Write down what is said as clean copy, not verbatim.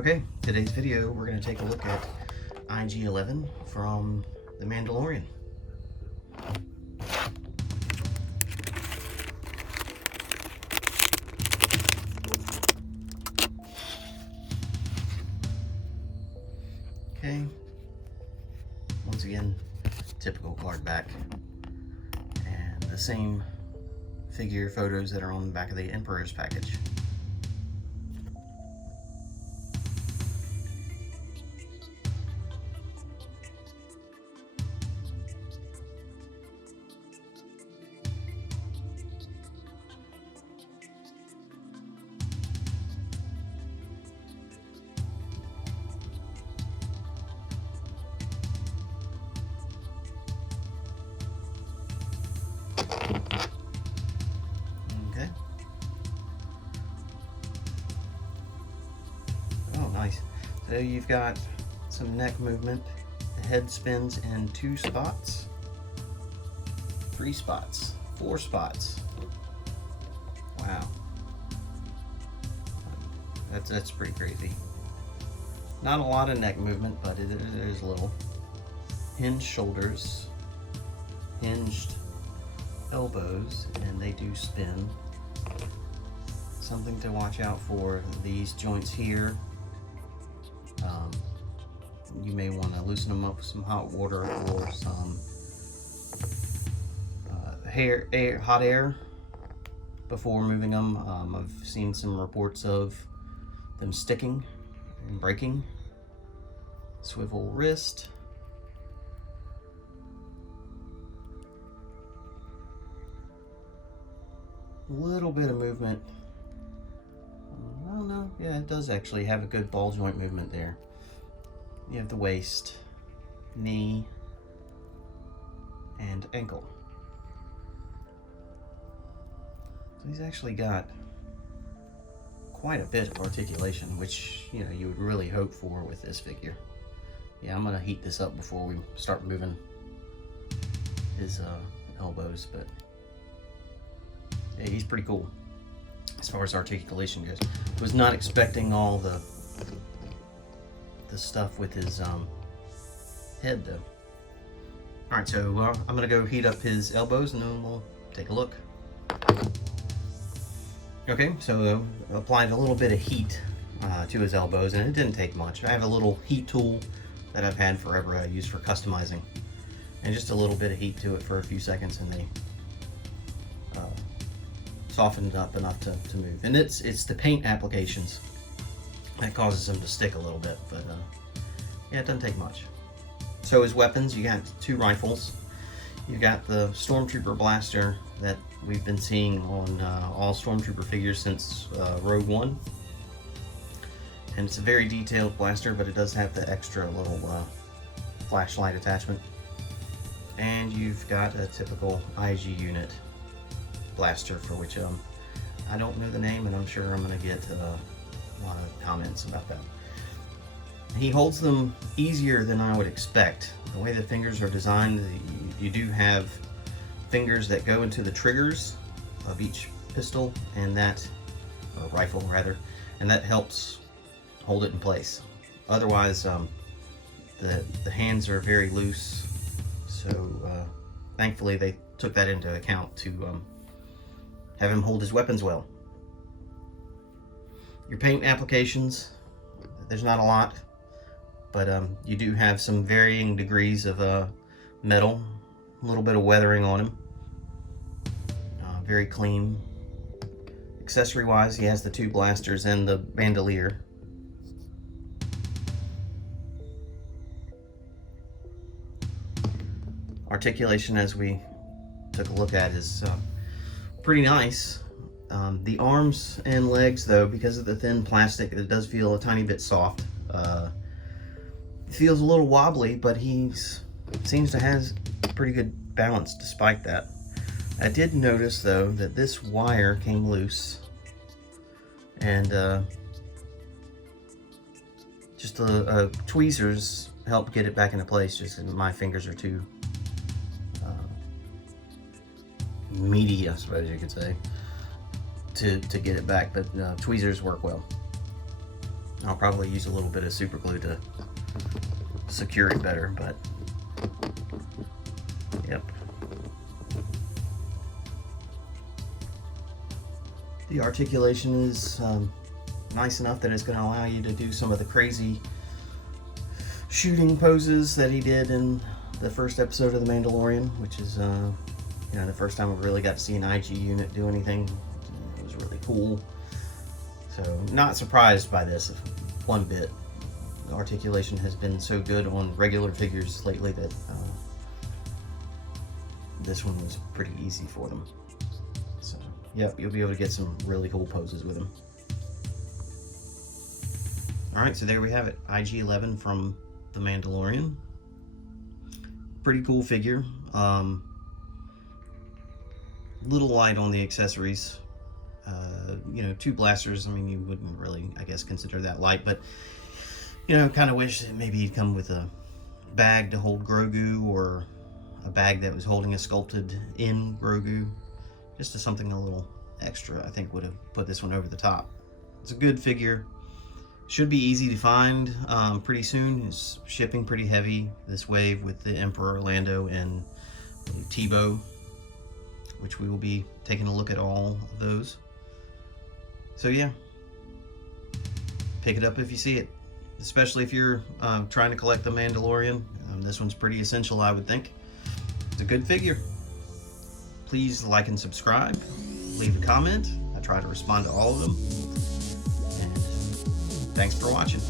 Okay, today's video we're going to take a look at IG-11 from The Mandalorian. Okay, once again, typical card back, and the same figure photos that are on the back of the Emperor's package. Okay. Oh, nice. So you've got some neck movement. The head spins in 2 spots, 3 spots, 4 spots. Wow. That's pretty crazy. Not a lot of neck movement, but it is a little. Hinged shoulders, hinged elbows, and they do spin. Something to watch out for, these joints here. You may want to loosen them up with some hot water or some hot air before moving them. I've seen some reports of them sticking and breaking. Swivel wrist. A little bit of movement. I don't know. Yeah, it does actually have a good ball joint movement there. You have the waist, knee, and ankle. So he's actually got quite a bit of articulation, which, you know, you would really hope for with this figure. Yeah, I'm gonna heat this up before we start moving his elbows, but yeah, he's pretty cool as far as articulation goes. Was not expecting all the stuff with his head though. All right, so I'm gonna go heat up his elbows and then we'll take a look. Okay, so applied a little bit of heat to his elbows, and it didn't take much. I have a little heat tool that I've had forever, I use for customizing, and just a little bit of heat to it for a few seconds, and they softened up enough to move. And it's the paint applications that causes them to stick a little bit, but yeah, it doesn't take much. So his weapons, you got 2 rifles. You've got the Stormtrooper blaster that we've been seeing on all Stormtrooper figures since Rogue One. And it's a very detailed blaster, but it does have the extra little flashlight attachment. And you've got a typical IG unit blaster, for which I don't know the name, and I'm sure I'm going to get a lot of comments about that. He holds them easier than I would expect. The way the fingers are designed, you do have fingers that go into the triggers of each pistol, and that, or rifle rather, and that helps hold it in place. Otherwise, the hands are very loose, so thankfully they took that into account to have him hold his weapons well. Your paint applications, there's not a lot, but you do have some varying degrees of metal, a little bit of weathering on him. Very clean. Accessory wise, he has the 2 blasters and the bandolier. Articulation, as we took a look at, is pretty nice. The arms and legs, though, because of the thin plastic, it does feel a tiny bit soft. It feels a little wobbly, but he seems to have pretty good balance despite that. I did notice, though, that this wire came loose, and just the tweezers helped get it back into place. Just my fingers are too meaty, I suppose you could say, to get it back, but tweezers work well. I'll probably use a little bit of super glue to secure it better, but yep. The articulation is nice enough that it's going to allow you to do some of the crazy shooting poses that he did in the first episode of The Mandalorian, which is you know, the first time we really got to see an IG unit do anything. It was really cool. So not surprised by this one bit. The articulation has been so good on regular figures lately that this one was pretty easy for them. So yep, you'll be able to get some really cool poses with him. Alright, so there we have it. IG-11 from The Mandalorian. Pretty cool figure. Little light on the accessories. You know, 2 blasters. I mean, you wouldn't really, I guess, consider that light, but you know, kind of wish that maybe he'd come with a bag to hold Grogu, or a bag that was holding a sculpted in Grogu. Just something a little extra, I think, would have put this one over the top. It's a good figure. Should be easy to find pretty soon. It's shipping pretty heavy this wave with the Emperor Lando and Tebow, which we will be taking a look at all of those. So yeah, pick it up if you see it, especially if you're trying to collect the Mandalorian. This one's pretty essential, I would think. It's a good figure. Please like and subscribe, leave a comment. I try to respond to all of them. And thanks for watching.